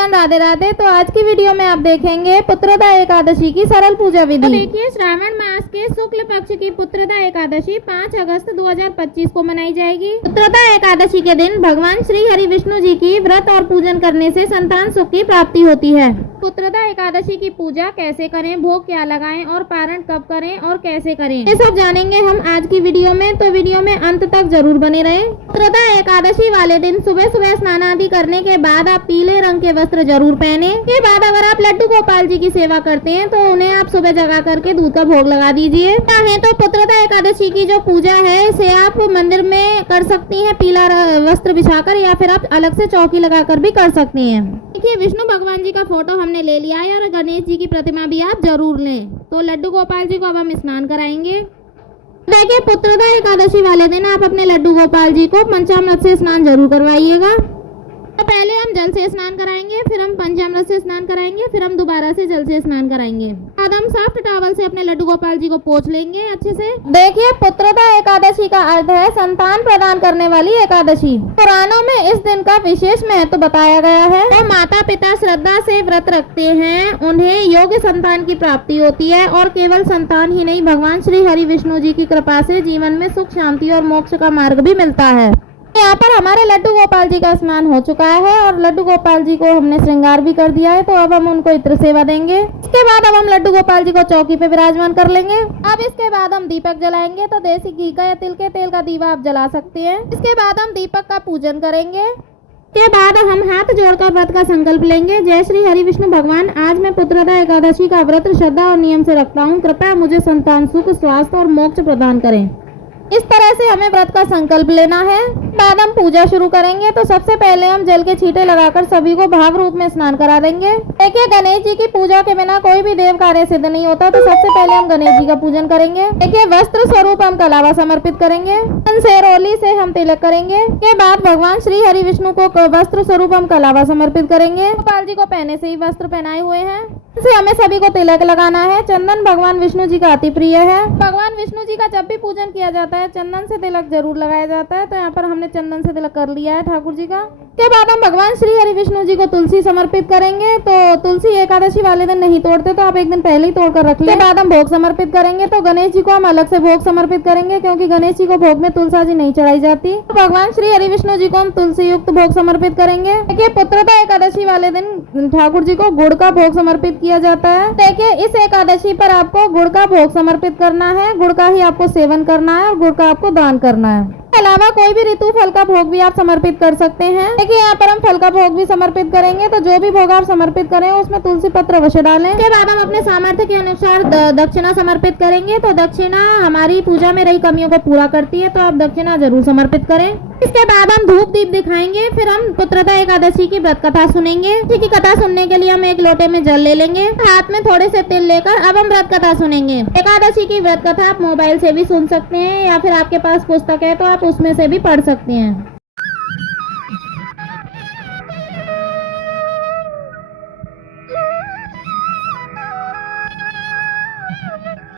Everyone, Radhe Radhe. तो आज की वीडियो में आप देखेंगे पुत्रदा एकादशी की सरल पूजा विधि। तो देखिए, श्रावण मास के शुक्ल पक्ष की पुत्रदा एकादशी 5 अगस्त 2025 को मनाई जाएगी। पुत्रदा एकादशी के दिन भगवान श्री हरि विष्णु जी की व्रत और पूजन करने से संतान सुख की प्राप्ति होती है। पुत्रदा एकादशी की पूजा कैसे करें, भोग क्या लगाएं और पारण कब करें और कैसे करें, ये सब जानेंगे हम आज की वीडियो में। तो वीडियो में अंत तक जरूर बने रहें। पुत्रदा एकादशी वाले दिन सुबह सुबह स्नान आदि करने के बाद आप पीले रंग के वस्त्र जरूर पहने। के बाद अगर आप लड्डू गोपाल जी की सेवा करते हैं तो उन्हें आप सुबह जगा करके दूध का भोग लगा दीजिए। चाहे तो पुत्रदा एकादशी की जो पूजा है इसे आप मंदिर में कर सकती हैं पीला वस्त्र बिछाकर, या फिर आप अलग से चौकी लगाकर भी कर सकती हैं। देखिए, विष्णु भगवान जी का फोटो हमने ले लिया है और गणेश जी की प्रतिमा भी आप जरूर लें। तो लड्डू गोपाल जी को अब हम स्नान कराएंगे। देखिए, पुत्रदा एकादशी वाले दिन आप अपने लड्डू गोपाल जी को पंचामृत से स्नान जरूर करवाइएगा। तो पहले हम जल से स्नान कराएंगे, फिर हम पंचामृत से स्नान कराएंगे, फिर हम दोबारा से जल से स्नान कराएंगे। बाद हम सॉफ्ट टॉवल से अपने लड्डू गोपाल जी को पोंछ लेंगे अच्छे से। देखिए, पुत्रदा एकादशी का अर्थ है संतान प्रदान करने वाली एकादशी। पुराणों में इस दिन का विशेष महत्व बताया गया है। तो माता पिता श्रद्धा से व्रत रखते हैं, उन्हें योग्य संतान की प्राप्ति होती है और केवल संतान ही नहीं, भगवान श्री हरि विष्णु जी की कृपा से जीवन में सुख शांति और मोक्ष का मार्ग भी मिलता है। यहाँ पर हमारे लड्डू गोपाल जी का स्नान हो चुका है और लड्डू गोपाल जी को हमने श्रृंगार भी कर दिया है। तो अब हम उनको इत्र सेवा देंगे। इसके बाद अब हम लड्डू गोपाल जी को चौकी पे विराजमान कर लेंगे। अब इसके बाद हम दीपक जलाएंगे। तो देसी घी का या तिल के तेल का दीवा आप जला सकते हैं। इसके बाद हम दीपक का पूजन करेंगे। के बाद हम हाथ जोड़कर व्रत का संकल्प लेंगे। जय श्री हरि विष्णु भगवान, आज मैं पुत्रदा एकादशी का व्रत श्रद्धा और नियम से रखता हूँ। कृपया मुझे संतान सुख, स्वास्थ्य और मोक्ष प्रदान करें। इस तरह से हमें व्रत का संकल्प लेना है। बाद हम पूजा शुरू करेंगे। तो सबसे पहले हम जल के छींटे लगाकर सभी को भाव रूप में स्नान करा देंगे। देखिए, गणेश जी की पूजा के बिना कोई भी देव कार्य सिद्ध नहीं होता। तो सबसे पहले हम गणेश जी का पूजन करेंगे। देखिए, वस्त्र स्वरूप हम कलावा समर्पित करेंगे। से रोली से हम तिलक करेंगे। के बाद भगवान श्री हरि विष्णु को वस्त्र स्वरूप हम कलावा समर्पित करेंगे। गोपाल जी को पहने से ही वस्त्र पहनाए हुए हैं, इसे हमें सभी को तिलक लगाना है। चंदन भगवान विष्णु जी का अति प्रिय है। भगवान विष्णु जी का जब भी पूजन किया जाता है चंदन से तिलक जरूर लगाया जाता है। तो यहाँ पर हमने चंदन से तिलक कर लिया है ठाकुर जी का। के बाद हम भगवान श्री हरि विष्णु जी को तुलसी समर्पित करेंगे। तो तुलसी एकादशी वाले दिन नहीं तोड़ते, तो आप एक दिन पहले ही तोड़कर रख लें। बाद हम भोग समर्पित करेंगे। तो गणेश जी को हम अलग से भोग समर्पित करेंगे, क्योंकि गणेश जी को भोग में तुलसा जी नहीं चढ़ाई जाती। तो भगवान श्री हरि विष्णु जी को हम तुलसी युक्त भोग समर्पित करेंगे। देखिए, पुत्रदा एकादशी वाले दिन ठाकुर जी को गुड़ का भोग समर्पित किया जाता है। देखिए, इस एकादशी पर आपको गुड़ का भोग समर्पित करना है। गुड़ का ही आपको सेवन करना है और गुड़ का आपको दान करना है। अलावा कोई भी ऋतु फल का भोग भी आप समर्पित कर सकते हैं। देखिए, यहाँ पर हम फल का भोग भी समर्पित करेंगे। तो जो भी भोग आप समर्पित करें उसमें तुलसी पत्र अवश्य डालें। इसके बाद हम अपने सामर्थ्य के अनुसार दक्षिणा समर्पित करेंगे। तो दक्षिणा हमारी पूजा में रही कमियों को पूरा करती है, तो आप दक्षिणा जरूर समर्पित करें। इसके बाद हम धूप दीप दिखाएंगे। फिर हम पुत्रदा एकादशी की व्रत कथा सुनेंगे। की कथा सुनने के लिए हम एक लोटे में जल ले लेंगे, हाथ में थोड़े से तिल लेकर अब हम व्रत कथा सुनेंगे। एकादशी की व्रत कथा आप मोबाइल से भी सुन सकते हैं, या फिर आपके पास पुस्तक है तो आप उसमें से भी पढ़ सकते हैं।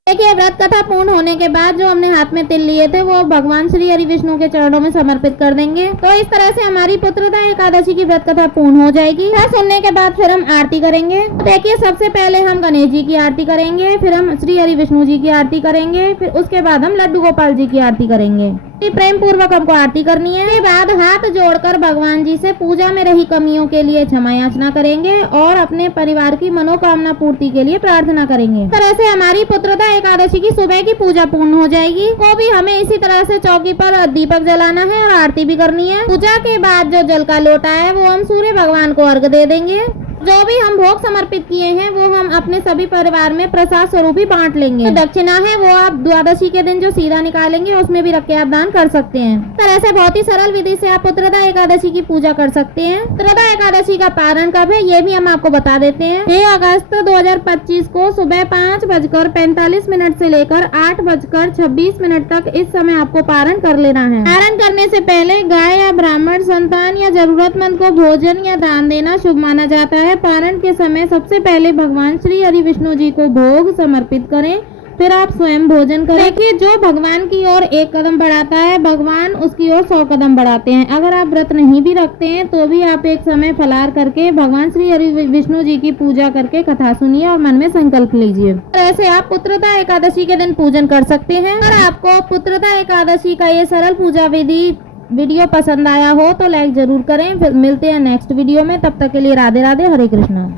देखिए, व्रत कथा पूर्ण होने के बाद जो हमने हाथ में तिल लिए थे वो भगवान श्री हरि विष्णु के चरणों में समर्पित कर देंगे। तो इस तरह से हमारी पुत्रदा एकादशी की व्रत कथा पूर्ण हो जाएगी। सुनने के बाद फिर हम आरती करेंगे। देखिए, सबसे पहले हम गणेश जी की आरती करेंगे, फिर हम श्री हरि विष्णु जी की आरती करेंगे, फिर उसके बाद हम लड्डू गोपाल जी की आरती करेंगे। प्रेम पूर्वक हमको आरती करनी है। इसके बाद हाथ जोड़कर भगवान जी से पूजा में रही कमियों के लिए क्षमा याचना करेंगे और अपने परिवार की मनोकामना पूर्ति के लिए प्रार्थना करेंगे। इस तरह से हमारी पुत्रदा एकादशी की सुबह की पूजा पूर्ण हो जाएगी। वो भी हमें इसी तरह से चौकी पर दीपक जलाना है और आरती भी करनी है। पूजा के बाद जो जल का लोटा है वो हम सूर्य भगवान को अर्घ दे देंगे। जो भी हम भोग समर्पित किए हैं वो हम अपने सभी परिवार में प्रसाद स्वरूप ही बांट लेंगे। तो दक्षिणा है वो आप द्वादशी के दिन जो सीधा निकालेंगे उसमें भी रख के आप दान कर सकते हैं। तरह से बहुत ही सरल विधि से आप पुत्रदा एकादशी की पूजा कर सकते हैं। पुत्रदा एकादशी का पारण कब है ये भी हम आपको बता देते हैं। 6 अगस्त 2025 को सुबह 5:45 से लेकर 8:26 तक इस समय आपको पारण कर लेना है। पारण करने से पहले गाय या ब्राह्मण, संतान या जरूरतमंद को भोजन या दान देना शुभ माना जाता है। पारण के समय सबसे पहले भगवान श्री हरि विष्णु जी को भोग समर्पित करें फिर आप स्वयं भोजन करें। देखिए, जो भगवान की ओर एक कदम बढ़ाता है, भगवान उसकी ओर 100 कदम बढ़ाते हैं। अगर आप व्रत नहीं भी रखते हैं तो भी आप एक समय फलाहार करके भगवान श्री हरि विष्णु जी की पूजा करके कथा सुनिए और मन में संकल्प लीजिए। ऐसे आप पुत्रदा एकादशी के दिन पूजन कर सकते हैं। अगर आपको पुत्रदा एकादशी का ये सरल पूजा विधि वीडियो पसंद आया हो तो लाइक जरूर करें। फिर मिलते हैं नेक्स्ट वीडियो में, तब तक के लिए राधे राधे, हरे कृष्णा।